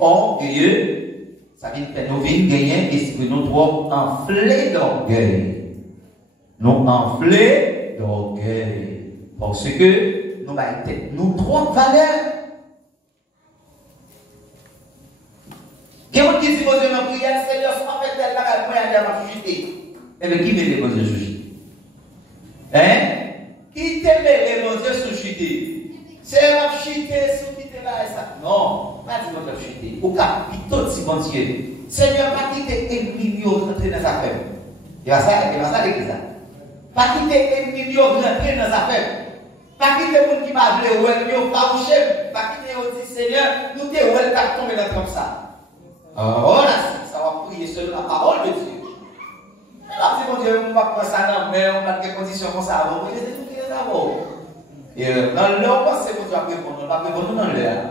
orgueilleux, ça veut dire que nous venons gagner esprit nous trop enflés d'orgueil. Nous enflés d'orgueil. Parce que nous avons été nous trop valeurs. Quelqu'un qui dit, Dieu m'a prié, Seigneur, sans faire tel bagage, moi, il m'a chuté. Eh bien, qui met les Dieu sous chuté? Hein? Qui te met les Dieu sous chuté? C'est m'a chuté, sous qui te là et ça. Non, pas dire m'a chuté. Au cas, il tout si bon Dieu. Seigneur, pas quitter ennemi rentrer dans sa affaire. Il va ça l'église. Pas quitter ennemi rentrer dans sa affaire. Pas quitter les gens qui m'a voulu, ou pas ou chef. Pas quitter aussi, Seigneur, nous te ou t'as tombé dans comme ça. Oh là, ça va prier selon la parole de Dieu. Mais là, c'est mon Dieu, on ne va pas ça non, mais on va pas de conditions comme ça avant. Mais c'est tout qui est d'abord. Et dans l'heure, on pense que Dieu va répondre, on va répondre dans l'heure.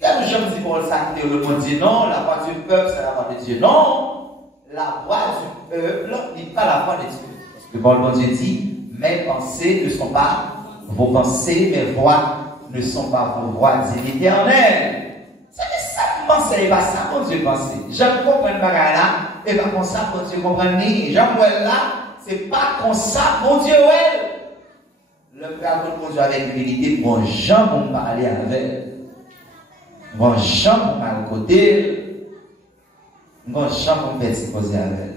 Quand les gens disent pour le sacré, le monde dit non, la voix du peuple, c'est la voix de Dieu. Non, la voix du peuple n'est pas la voix de Dieu. Parce que bon Dieu dit, mes pensées ne sont pas vos pensées, mes voix ne sont pas vos voix, dit l'Éternel. C'est pas ça qu'on Dieu pense. J'aime comprendre par là, et pas comme ça qu'on Dieu comprend ni. J'aime là, c'est pas comme ça mon Dieu ouais. Le père de Dieu avec l'humilité, bon Jean pour parler avec. Bon Jean pour parler côté. Bon Jean pour faire exposer avec.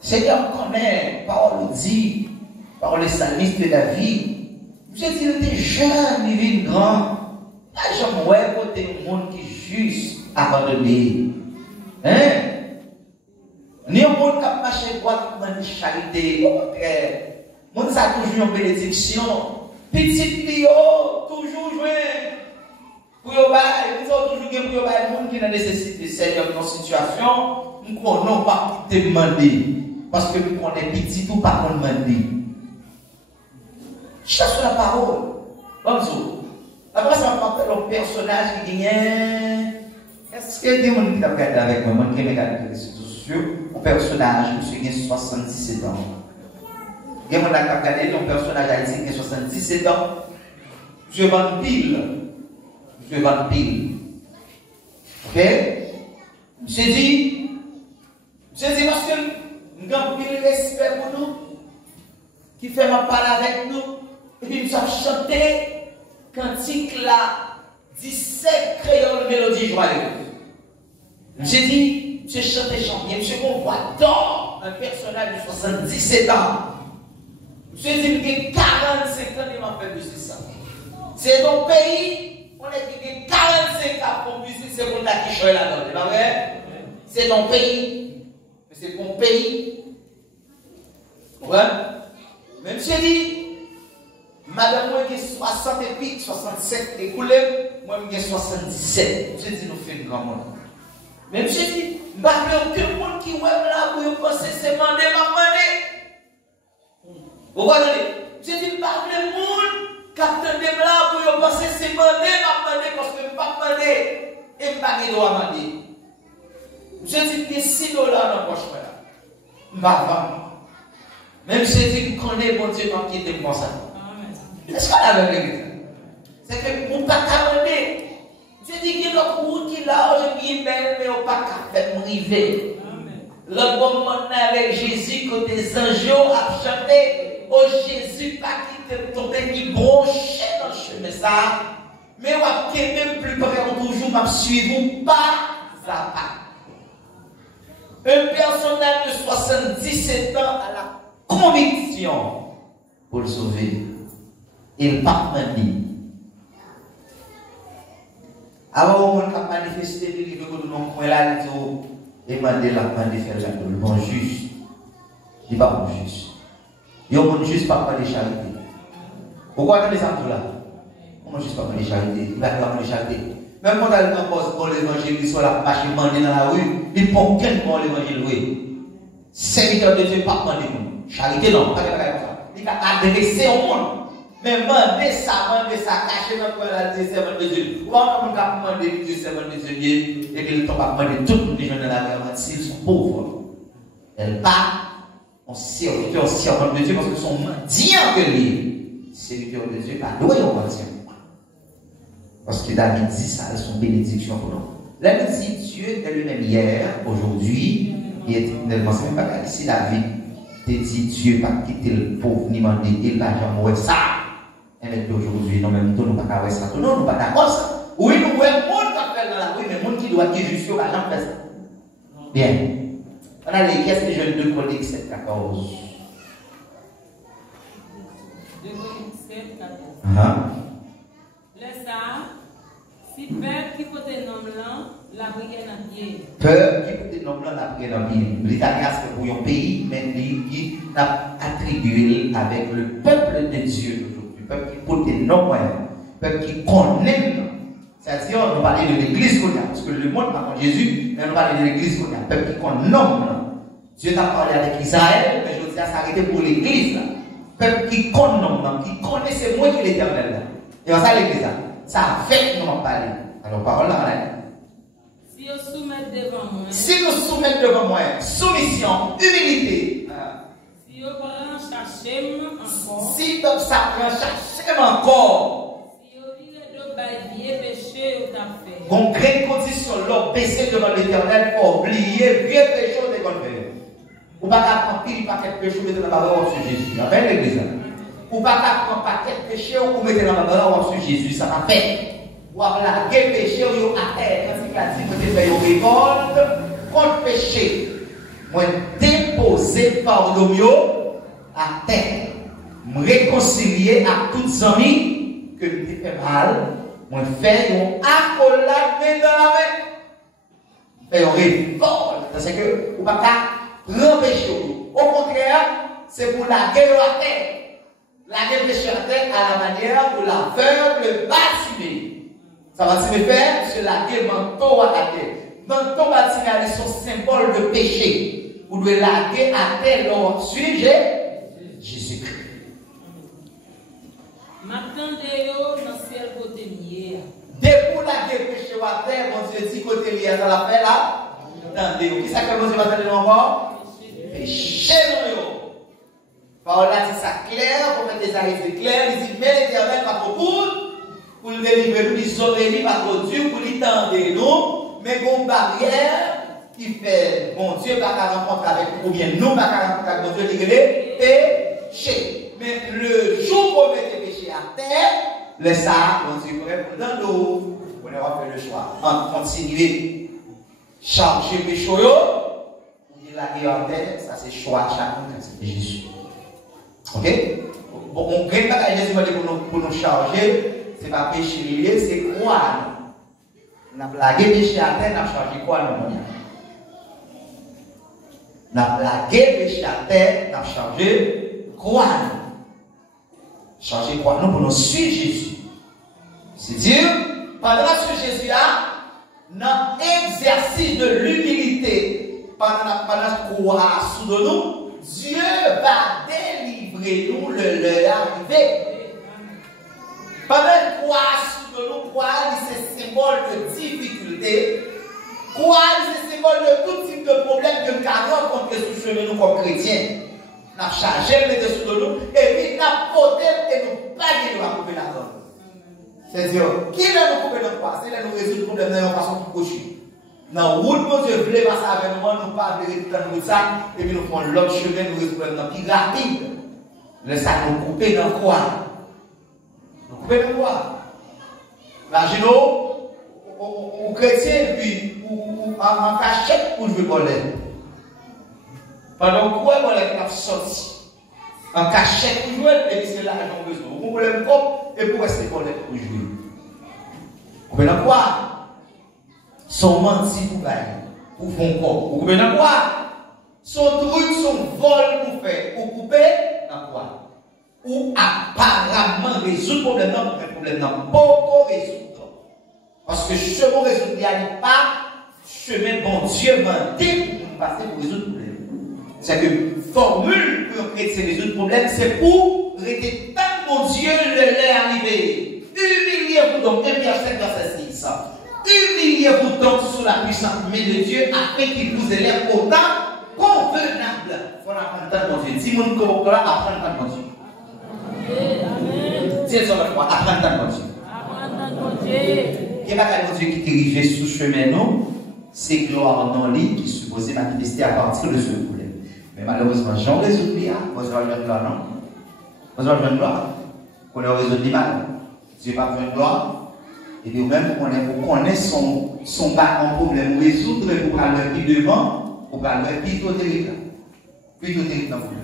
Seigneur connaît, parole dit, parole salmiste de la vie. Vous êtes il était jeune, il est grand. Là, j'aime ouais côté un monde qui est juste abandonné. Hein? Ni un monde qui a marché droit pour une charité. Au contraire, le monde ça a toujours une bénédiction. Petit Lio, toujours joué. Pour le bail, nous avons toujours gagné pour le bail. Le monde qui a nécessité, Seigneur, dans une situation, nous ne pouvons pas te demander. Parce que nous prenons des petits tout pas qu'on demander. Je cherche la parole. Bonjour. Après, ça va faire un personnage qui gagne. Est-ce que des gens qui ont regardé avec moi, qui ont regardé les réseaux sociaux, un personnage qui a 77 ans. Il y a des gens qui ont regardé un personnage haïtien qui a 77 ans. Je vends pile. Ok? Je dis parce que nous avons pile respect pour nous, qui fait ma parole avec nous, et puis nous avons chanté. Cantique là, 17 créoles mélodie joyeuse. J'ai dit, monsieur chanter chantier, monsieur Convoy, dans un personnage de 77 ans. Monsieur dit, il y a 45 ans, il m'a fait musique ça. C'est ton pays, on est 45 ans pour musique, c'est pour la qui choisit là-dedans, c'est pas vrai? C'est ton pays, mais c'est ton pays. Ouais? Mais monsieur dit, madame, moi j'ai 60 et puis 67 écoulés, moi j'ai 77. Je dis, nous faisons grand monde. Même je dis, je ne sais pas aucun monde qui est là pour penser que c'est mandé, vous comprenez? Je dis, je ne sais pas le monde qui attendait là pour penser que c'est mandé, parce que je ne sais pas demander et je ne sais pas demander. Je dis, il y a 6 dollars dans la poche. Je ne vais pas vendre. Même je dis, je connais mon Dieu qui était comme ça. Est-ce qu'on a la vérité? C'est que on ne peut pas demander. Je dis qu'il y a une route qui est là, aujourd'hui, mais on ne peut pas faire m'arriver. Le bon moment avec Jésus, quand des anges ont chanté, oh Jésus, pas qui te tomber ni branché dans le chemin, ça. Mais on va même plus près, on toujours m'a suivre pas à pas. Un personnage de 77 ans a la conviction pour le sauver. Il part maintenant. Alors, on a manifesté le livre que nous avons là, il m'a demandé la manifestation le bon juge. Il va bon juge. Il y a un bon juge par de charité. Pourquoi les gens là? On ne juge pas de charité. Il va faire de charité. Même quand on a pour l'évangile, il soit là, marcher dans la rue, il ne peut aucun pour l'évangile, oui. Serviteur de Dieu, pas de charité, non, pas de ça. Il va adresser au monde. Mais demander ça, cacher dans quoi la dit servant de Dieu. Ou alors on va demander Dieu servant de Dieu et qu'il ne peut pas demander toutes les gens de la guerre s'ils sont pauvres. Elle part en serviteur de Dieu parce que son mendiant que lui, serviteur de Dieu, pas loué au mendiant. Parce que David dit ça, c'est son bénédiction pour nous. Là, nous dit Dieu est le même hier, aujourd'hui, et éternellement. C'est même pas comme si David te dit Dieu pas quitter le pauvre, ni demander, il va jamais ça. Et maintenant, aujourd'hui, non, même nous, nous ne pouvons pas ça. Non, nous ne pouvons pas d'accord ça. Oui, nous voyons le monde qui fait dans la rue, mais le monde qui doit être juste, il va jamais faire ça. Bien. On a les caisses que je ne connais que 7, 14. 2 Chroniques 7, 14. Laisse ça. Si peuple qui côté nom là, la prière dans pied. Peuple qui côté nom là, la prière dans pied. L'État c'est pour un pays, mais qui a attribué avec le peuple de Dieu aujourd'hui. Peuple qui côté nom, peuple qui connaît. C'est-à-dire, on parle de l'église qu'on a, parce que le monde n'a pas Jésus, mais on parle de l'église qu'on a, peuple qui connaît nom. Dieu t'a parlé avec Israël, mais je dis à s'arrêter pour l'église. Peuple qui connaît nom, qui connaît, c'est moi qui l'éternel. Et ça, l'église, ça fait nous en parler. Alors, parole là, si nous soumettons devant moi, si nous soumettons devant moi, soumission, humilité. Si nous prenons chercher encore, si nous prend chercher encore, si nous vivons de vieux péché ou ta fait, on crée une condition, l'homme baisser devant l'éternel pour oublier vieux péché de qu'on fait. Ou pas qu'à pile paquet de péché ou mettre dans la parole sur Jésus. La belle l'église. Ou pas qu'à prendre paquet de péché ou mettre dans la parole sur Jésus. Ça m'a fait. Ou à plaguer péché ou à terre. Quand il a dit que tu fais une révolte contre péché. Moi, déposer pardon à terre. Me réconcilier à toutes les amis que nous t'ai fait mal. Moi, faire une accolade dans la main. Faire une révolte. C'est que, ou pas qu'à empêcher. Au contraire, c'est pour la guerre à terre. La guerre péché à terre à la manière de l'aveugle bâtiment. Ça va se faire sur la guerre manteau à terre. Manteau bâtiment, ils sont symbole de péché. Vous devez laguer à terre leur sujet Jésus-Christ. Maintenant, dans ciel côté lié. Dès pour la guerre péché à terre, mon Dieu dit côté lié, ça l'a fait là. Attendez, qui ça que mon Dieu va te dire encore? Péché dans eux. Par là, dit ça clair, pour mettre des arrêts clairs, il dit, mais l'Éternel va pour le délivrer nous, il sauve lui par Dieu, pour lui tendre nous, mais bon barrière qui fait, bon Dieu, pas qu'à rencontrer avec nous, ou bien nous, pas qu'à rencontrer avec bon Dieu, il est péché. Mais le jour où on met les péchés à terre, le ça, bon Dieu, pour dans l'eau, on va faire le choix, en continuer, charger le péché, ou la guerre à terre, ça c'est choix chacun, c'est Jésus. Ok? Bon, on ne crée pas que Jésus pour nous charger, ce n'est pas péché lié, c'est quoi? On a blagué péché à terre, on a chargé quoi? On a blagué péché à terre, on a chargé quoi? Chargé quoi? Nous pour nous suivre Jésus. C'est-à-dire, pendant que Jésus a, dans l'exercice de l'humilité, pendant qu'on a sous de nous, Dieu va délivrer nous le leur arrivé. Pendant quoi sous de nous, quoi, c'est symbole de difficulté, quoi, c'est symbole de tout type de problème que nous avons rencontré sous chemin nous comme chrétiens. Nous avons chargé les dessous de nous, et puis nous avons porté et nous pas de nous couper la donne. C'est-à-dire, qui va nous couper notre quoi? C'est là nous résoudre le problème de façon plus cochée. Dans la route, mon Dieu, voulez passer avec nous, nous pas de tout ça, et puis nous faisons l'autre chemin, nous résoudons dans plus rapide. Le sac nous couper dans quoi? Nous couper dans quoi? Imaginons, aux chrétiens, puis en cachette pour jouer voler. Pendant quoi, on a sorti? En cachette pour jouer, et puis c'est là qu'on a besoin. Vous comprenez le corps, et pour rester voler pour jouer. Vous comprenez dans quoi? Son menti pour gagner, pour faire quoi? Vous comprenez dans quoi? Son truc, son vol pour faire, pour couper, dans quoi? Ou apparemment résoudre le problème, non, le problème, non, pas résoudre. Parce que chemin résoudre, il n'y a pas chemin bon Dieu m'a dit pour nous passer pour résoudre le problème. C'est que formule pour résoudre le problème, c'est pour rester tant bon Dieu le l'est arrivé. Humiliez-vous donc, 1 Pierre 5, verset 6. Humiliez-vous donc sous la puissante main de Dieu afin qu'il vous élève au temps convenable. Il faut apprendre tant bon Dieu. Dis-moi comment apprendre tant bon Dieu. Amen. Dis-le sur le point, apprendre tant bon Dieu. Apprendre tant bon Dieu. Il n'y a pas de Dieu qui dirige sous chemin, non. C'est gloire non libre qui est supposée manifester à partir de ce problème. Mais malheureusement, j'en résout bien. Vous avez une gloire, non? Vous avez une gloire. Vous avez résoudre mal. Dieu n'a pas besoin de gloire. Et puis, même, on connaît son problème, résoudre pour aller plus devant, pour aller plutôt terrible. Plutôt terrible dans le problème.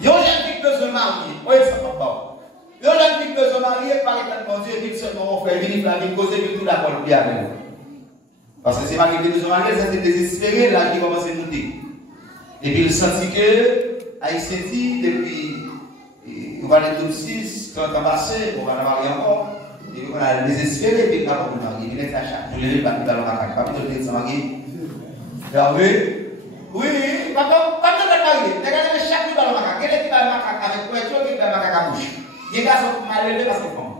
Yo, j'ai dit que je me marie. Oui, ça va pas. Yo, j'ai dit que je me marie, par exemple, Dieu dit seulement mon frère, il va venir causer de tout la bonne vie avec moi. Parce que c'est malgré que je me marie, ça c'est désespéré, là, qui commence à monter. Et puis, il sentit que, il s'est dit, depuis, on va aller tout 6, quand on va passer, on va la marier encore. Et puis, on a désespéré, et puis, on va le marier. Il est à chaque jour, il est pas dans le macaque. Pas plutôt de se marier. Oui, pas de marier. Regardez chaque jour dans le macaque. Quel est qui va le macaque avec couverture, qui va le macaque à bouche. Les gars sont mal élevés parce qu'ils font.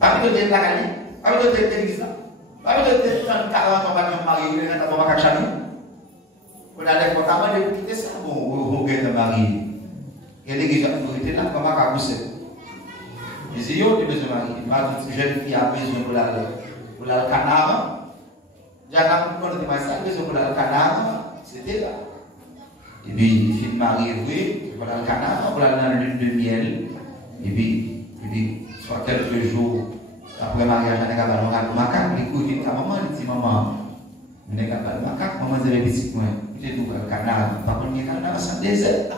Pas plutôt de la gagne, pas plutôt de l'église. Pas plutôt de 40 ans, on va se marier, on va se macaque chaque jour. On a des comptes avant de quitter ça. Bon, on va se marier. Et l'église a autorité là, comment on va pousser. Je dis, yo, tu veux se marier. Ma jeune fille a besoin pour la canard. J'ai appris que ça, besoin pour la canard, c'était là. Et puis, il fait marier, oui, pour la canard, pour la lune de miel. Et puis, soit quelques jours après le mariage, on a un macaque, il dit à maman, il dit, maman, on a un macaque, maman, c'est le petit point. Il dit, le canard, par contre, il y a un canard, c'est un désert.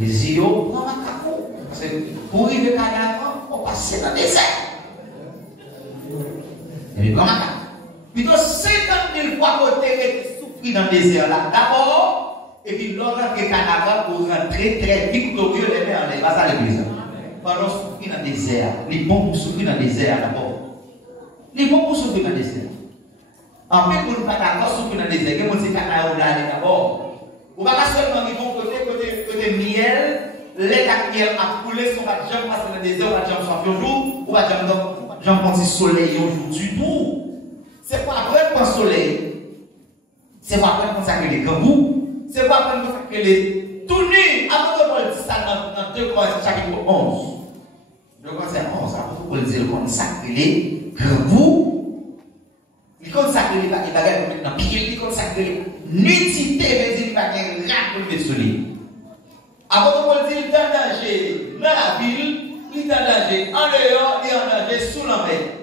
Les yeux, on a un macaque. Parce que pour arriver à canard, on passe dans le désert. Et puis, macaque. Plutôt 50 000 fois qu'on était souffert dans le désert là, d'abord, et puis l'autre qui est Canada pour rentrer très victorieux, les mains en l'air, va à l'église. Pendant souffrir dans le désert, les bons pour souffrir dans le désert d'abord. Les bons pour souffrir dans le désert. En fait, pour ne pas d'accord souffrir dans le désert, il y a des Canada où aller d'abord. On va pas seulement ils vont côté miel, les miel a coulé sur la jambe parce que dans le désert, on va jambe soit un jour, on va jambe quand il soleil un jour du tout. C'est pas après le soleil. C'est pas après qu'on s'appelle les gambous. C'est pas après qu'on s'appelle les tout nus. Avant de voir ça dans 2 Corinthiens chapitre 11. 2 Corinthiens 11. Avant de dire qu'on s'appelle les gambous. Il consacre les bagages maintenant. Puis il consacre les nudité. Il veut dire pas qu'il y a un pour le soleil. Avant de dire dans danger dans la ville, il est en danger en dehors et en danger sous la mer.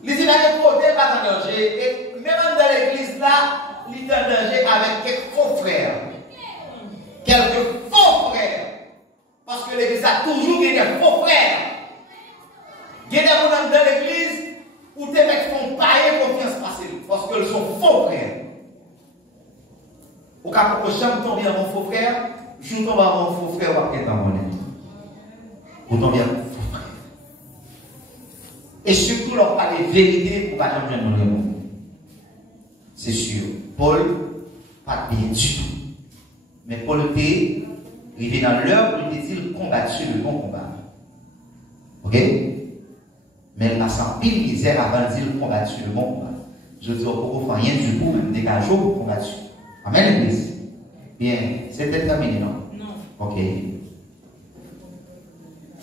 Les Israéliens ne pas en danger. Et même dans l'église là, ils sont en danger avec quelques faux frères. Quelques faux frères. Parce que l'église a toujours eu des faux frères. Il y a des gens dans l'église où des mecs font payer confiance passée. Parce qu'ils sont faux frères. Au cas où jamais tomber dans mon faux frère, je tombe dans mon faux frère ou à dans mon ami. Ou tomber dans mon faux frère. Et surtout leur parler vérité pour pas jamais dans le monde. C'est sûr. Paul, pas bien du tout. Mais Paul était arrivé dans l'heure où il dit combattu le bon combat. Ok? Mais il m'a senti pile misère avant de dire combattu le bon combat. Je dis au pas rien du tout, même dégageau pour combattu. Amen, l'église. Bien, c'était terminé, non? Non. Ok.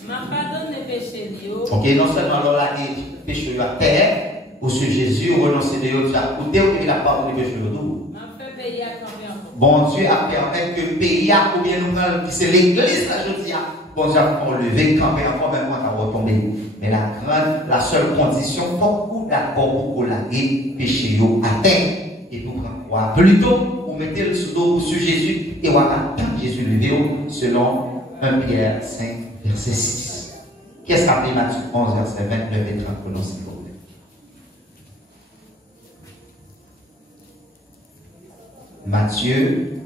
Ma pardonne les péchés, Dieu. Ok, non seulement alors là, les péchés à terre, ou sur Jésus, ou renoncer de Dieu, ou dès la part des péchés de tout. Bon Dieu a permis que le pays, ou bien nous, c'est l'église, là, je dis, bon Dieu a enlevé, camper encore, même moi, ça va retomber. Mais la seule condition, beaucoup d'accord pour collaguer péché à terre. Et pour croire plutôt, vous mettez le sous sur Jésus, et vous attendez Jésus levé, selon 1 Pierre 5, verset 6. Qu'est-ce qu'a fait Matthieu 11, verset 29 et 30 pour nous, s'il vous plaît? Matthieu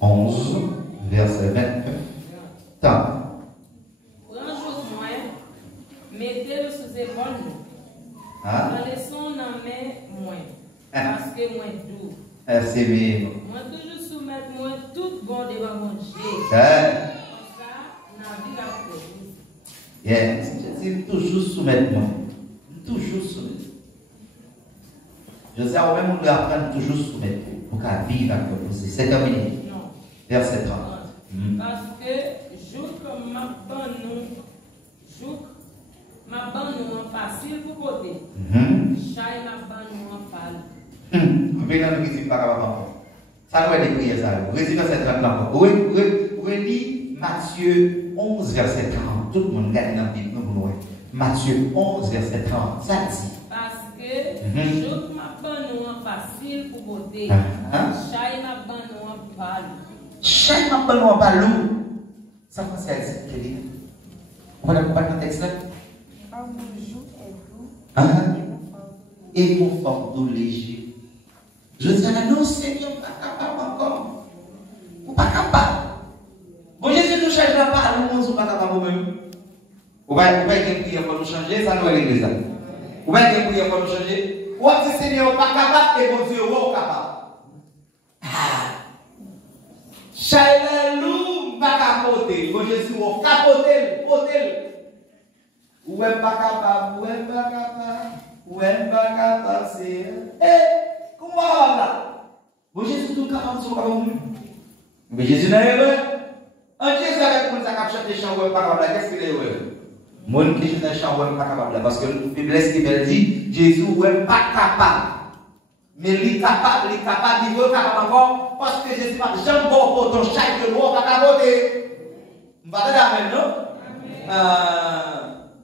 11, verset 29. Tant. Mettez-le sous épaule. En laissant la main moins. Parce que moins doux. Merci, mais. Moi, toujours soumettre moi tout bon devant mon Dieu. Comme ça, la vie la yes. Je dis toujours soumettre moi. Toujours soumettre. Je sais, même on doit apprendre toujours soumettre pour qu'elle vive avec vous. C'est terminé. Non. Verset 30. Parce que Ma bonne facile pour côté. Chai ma bonne en pâle. Mais dans le qui pas capable. Ça doit être prier ça. Résumé cette là. Relis Matthieu 11 verset 30. Tout le monde regarde dans la Bible nous. Matthieu 11 verset 30. Ça dit parce que joue ma bonne facile pour côté. Chai ma bonne en pâle. Chai ma bonne en pâle. Ça conseille Kelly. On va pas le texte là. Et mon fardeau léger. Je dis à nous, Seigneur, pas capable encore. Ou pas capable. Bon, Jésus nous change la parole, nous ne sommes pas capables nous-mêmes. Ou pas qu'il prie pour nous changer, ça nous est l'église. Ou pas qu'il prie pour nous changer. Ou pas que Seigneur pas capable et bon Dieu est capable. Chalelou, pas capoter. Bon Jésus, on capoter. Ou est pas capable, c'est. Comment là? Bon Jésus tout capable sur capable. Mais Jésus n'a pas. En Jésus avec mon sac à chanter chant ou pas capable, qu'est-ce qu'il est ouais? Mon qui chante chant ou pas capable parce que la Bible dit Jésus ou pas capable. Mais il est capable, il est capable encore parce que Jésus pas jamais bon pour ton chai que l'eau pas capable. On va dire amen non?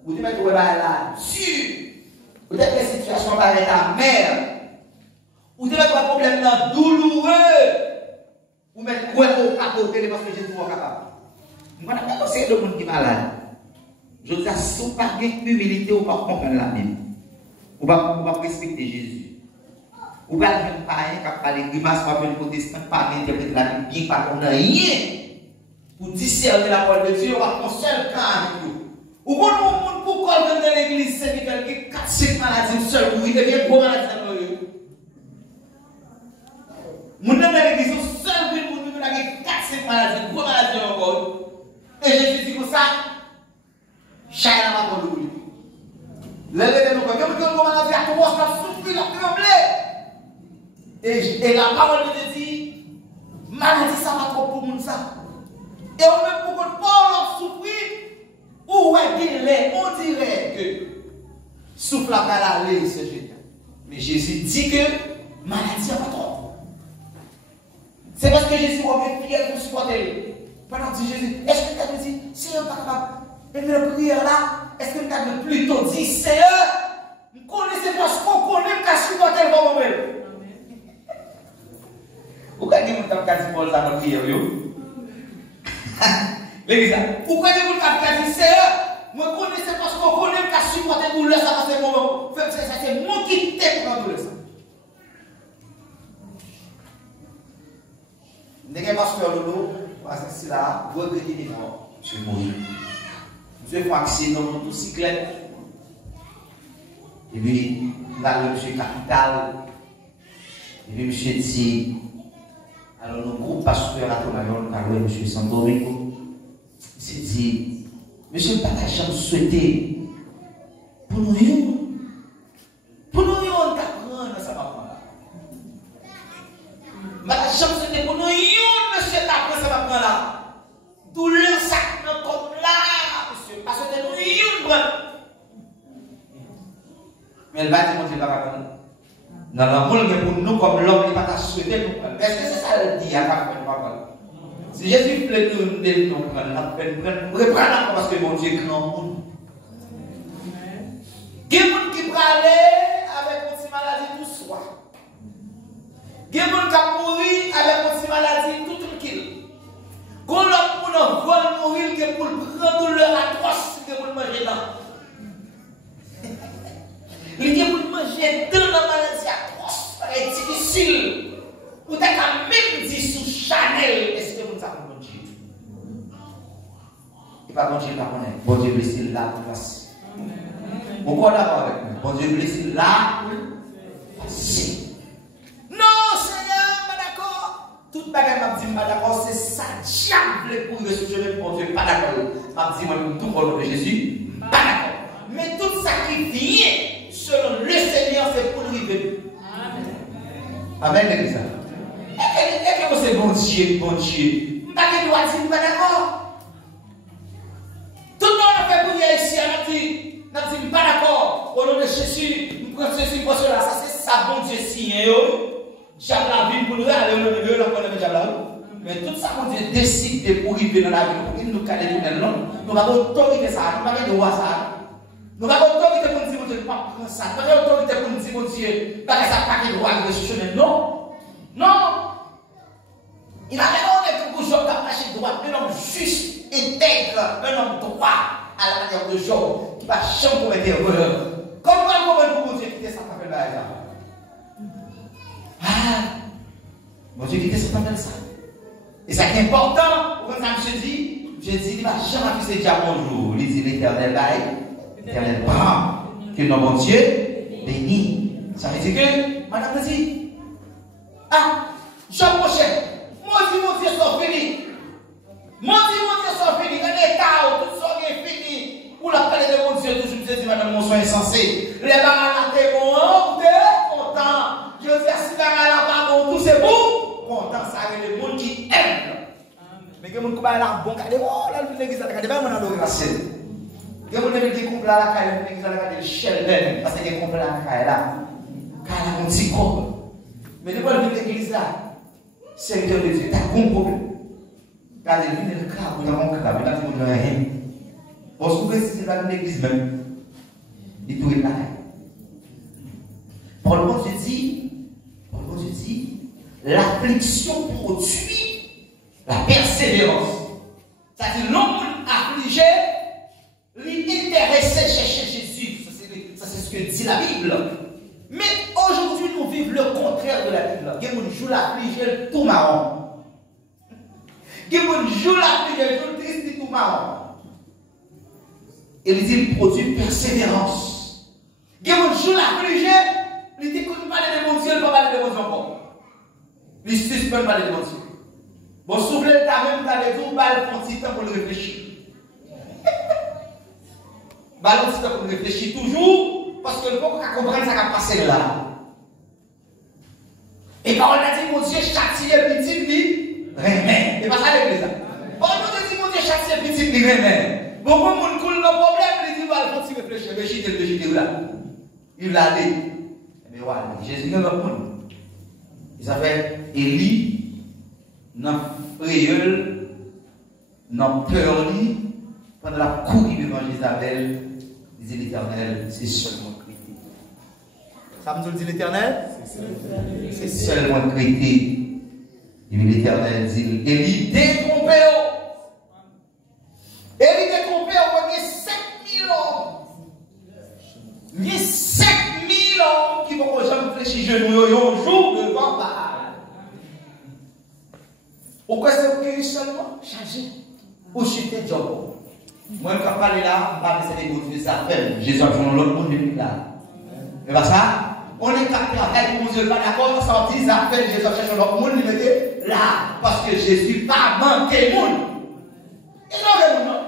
Vous devez trouver là-dessus. Vous devez des situations par la mer. Vous devez avoir un problème là douloureux. Vous mettez quoi au capoter parce que Jésus est capable. Vous ne pouvez pas conseiller le monde qui est malade. Je vous assure, si vous n'avez pas d'humilité, vous ne pouvez pas comprendre la Bible. Vous ne pouvez pas respecter Jésus. Vous ne pouvez pas parler grimace, pas faire protestant, pas interpréter la Bible bien, pas comprendre rien. Vous discerner la parole de Dieu, vous avez un seul cas avec vous. Ou quand on pourquoi dans l'église Saint-Michel qui 4-5 maladies seul oui et bien gros maladies dans eux. Mon dans l'église seul oui pour nous qui 4-5 maladies gros maladies encore. Et Jésus dit comme ça chacun va pour lui. L'élève nous comme gros maladie à trois ça souffrir la trembler. Et la parole de Dieu dit maladie ça va trop pour monde ça. Et on même pour que Paul souffrir. Ou on dirait que souffle la aller, c'est génial. Mais Jésus dit que maladie n'a pas trop. C'est parce que Jésus a fait prière pour supporter. Pendant que Jésus, est-ce que tu as dit, Seigneur, pas capable de la prière là, est-ce que tu as plutôt dit, Seigneur, vous connaissez pas ce qu'on connaît, qu'à supporter le moment. Pourquoi est-ce que vous avez dit Paul dans la prière? L'église, pourquoi vous avez dit, Seigneur, moi je connais parce qu'on connaît qu'à supporter la douleur, ça va faire un moment. C'est moi qui t'aime pour la douleur. N'est-ce pas pasteur Lolo, c'est là, regrettez les morts. Monsieur Moïse. Monsieur fait un accident dans tout cyclette. Et puis, là, le monsieur Capital. Et puis, monsieur dit, alors, le groupe pasteur à Tomayon, nous avons monsieur Santorico. Il s'est dit, monsieur, pas ta chance souhaité pour nous, on t'apprend dans sa maman là. Pas ta chance souhaité pour nous, monsieur, t'apprend sa maman là. Douleur, ça, comme là, monsieur, parce que nous, mais elle va te montrer la maman. Dans le monde, pour nous, comme l'homme, il n'est pas souhaité nous. Est-ce que c'est ça le dit à la parole? Si Jésus plaît nous prendre, reprendre parce que mon Dieu est grand monde. Il y a des gens qui peuvent aller avec une maladie tout soir. Il y a des gens qui peuvent mourir avec une maladie tout tranquille. Quand l'homme va mourir, pour prendre douleur atroce, pour manger là. Il y a pour manger dans la maladie atroce, c'est difficile. Vous avez même dit sous Chanel, est-ce que vous avez bon Dieu? Et pas bon Dieu, pas bon Dieu blessé là pour passer. Pourquoi d'accord avec moi? Bon Dieu blessé là pour passer. Non, Seigneur, pas d'accord. Tout le monde m'a dit pas d'accord, c'est ça, diable pour me soutenir, bon Dieu, pas d'accord. M'a dit, moi, tout au nom de Jésus, pas d'accord. Mais tout ça qui vient, selon le Seigneur, c'est pour lui venir. Amen, l'église. Et que c'est bon Dieu, bon Dieu. Pas que doit dire pas d'accord. Jésus, nous prenons ceci, nous prenons cela. Ça, c'est ça, bon Dieu, signé. J'aime la vie pour nous aller, on mais tout ça, mon Dieu, décide pour arriver dans la vie, pour qu'il nous calme tout le monde. Nous avons autorité, ça, nous avons droit ça. Nous avons autorité pour nous dire, mon Dieu, pas prendre ça. Nous avons autorité pour nous dire, mon Dieu, pas que ça pas qu'il doit révolutionner. Non. Non. Il a l'air que Job a marché droit, un homme juste, intègre, un homme droit, à la manière de Job, qui va jamais commettre erreur. Comment on pour Dieu quitter ça, pas faire ça? Ah, mon Dieu quitter ça, pas faire ça. Et ça qui est important, quand ça me dit, je dis, il va jamais accuser déjà bonjour. Il dit l'éternel bail, l'éternel prend, que notre bon Dieu bénit. Ça veut dire que, madame me dit, ah, Jean prochain, mon Dieu, sont finis. Mon Dieu, sont finis. Un état où tout ça est fini. Pour la parler de mon Dieu, toujours je dis, madame, mon soin insensé. Les barres là, bon, vous êtes content. Je dis, si barres là, pas bon, tout c'est bon. Content, ça arrive le monde qui aime. Mais que mon couple là, bon, regardez, oh, là, l'église, regardez, pas mon adoration. Que mon aime qui couple là, la l'église, regardez, le chef parce que les couple là, là, car là, mon petit corps. Mais depuis l'église là, Seigneur de Dieu, tu as un bon problème. Car les vignes de crabe, vous avez un crabe, vous n'avez rien. Parce que si c'est pas l'église même, il doit être là. Paul Dieu dit, l'affliction produit la persévérance. C'est-à-dire, l'homme affligé, l'intéressé chercher Jésus. Ça, c'est ce que dit la Bible. Mais aujourd'hui, nous vivons le contraire de la Bible. Quelqu'un joue l'affligé tout marron. Quelqu'un joue l'affligé tout triste tout marron. Et il dit, il produit persévérance. Quelqu'un joue l'affligé, il dit qu'on parle de mon Dieu, il ne peut pas parler de mon Dieu encore. Il suspend parler de mon Dieu. Bon, souffle ta même d'aller tout, balle un petit temps pour le réfléchir. Balle un petit temps pour le réfléchir toujours. Parce que le peuple a compris ça qui a passé là. Et quand on a dit, mon Dieu, châtie les petits, dit, remet. Et pas ça l'église. Quand on a dit, mon Dieu, châtie les petits, dit, remet. Bon, quand on coule le problème, il dit, va, faut-il réfléchir, réfléchir, là. Il l'a dit. Mais voilà, Jésus ne va pas. Il s'appelle Élie, dans frayeur, dans peur, pendant la courie devant Jézabel, il dit l'Éternel, c'est seulement critique. Ça me dit l'Éternel? C'est seulement critique. Et l'Éternel dit, Élie, détrompé. Élie détrompé, on a 5000 hommes. Il y a 5000 hommes qui vont jamais réfléchir genoux un jour devant Baal. Pourquoi c'est que seulement chargé ou chuter Job? Moi, quand je parle là, je parle de ces négociations, ça fait. Jésus a fait l'autre monde là. Et pas ça? On est capté avec mon Dieu, pas d'accord, on sortit, ça fait Jésus a cherché l'autre monde, il mettait là. Parce que Jésus n'a pas manqué le monde. Et non, le monde, non.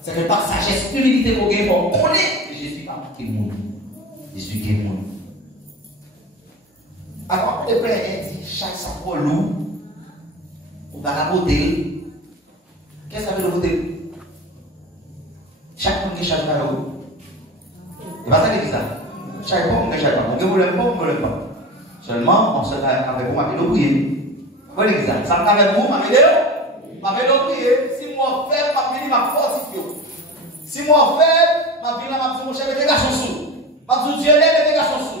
C'est que par sagesse, humilité qu'on gagne, on connaît que Jésus n'a pas manqué le monde. Jésus qui est le monde. Alors, le Père dit, chaque sac lourd, on va la voter. Qu'est-ce que ça veut dire voter? Chaque monde qui chaque par où? Et pas ça qui dit ça. Chaque monde qui chaque par où? On ne veut pas. Seulement, on se fait avec vous, ma vidéo prier. Vous voyez ça? Ça me fait avec vous, ma vidéo prier. Si moi faible, ma vie m'a fortifié. Si moi faible, ma vie m'a dit mon chef, mettez garçon sous. Ma vie Dieu, mettez garçon sous.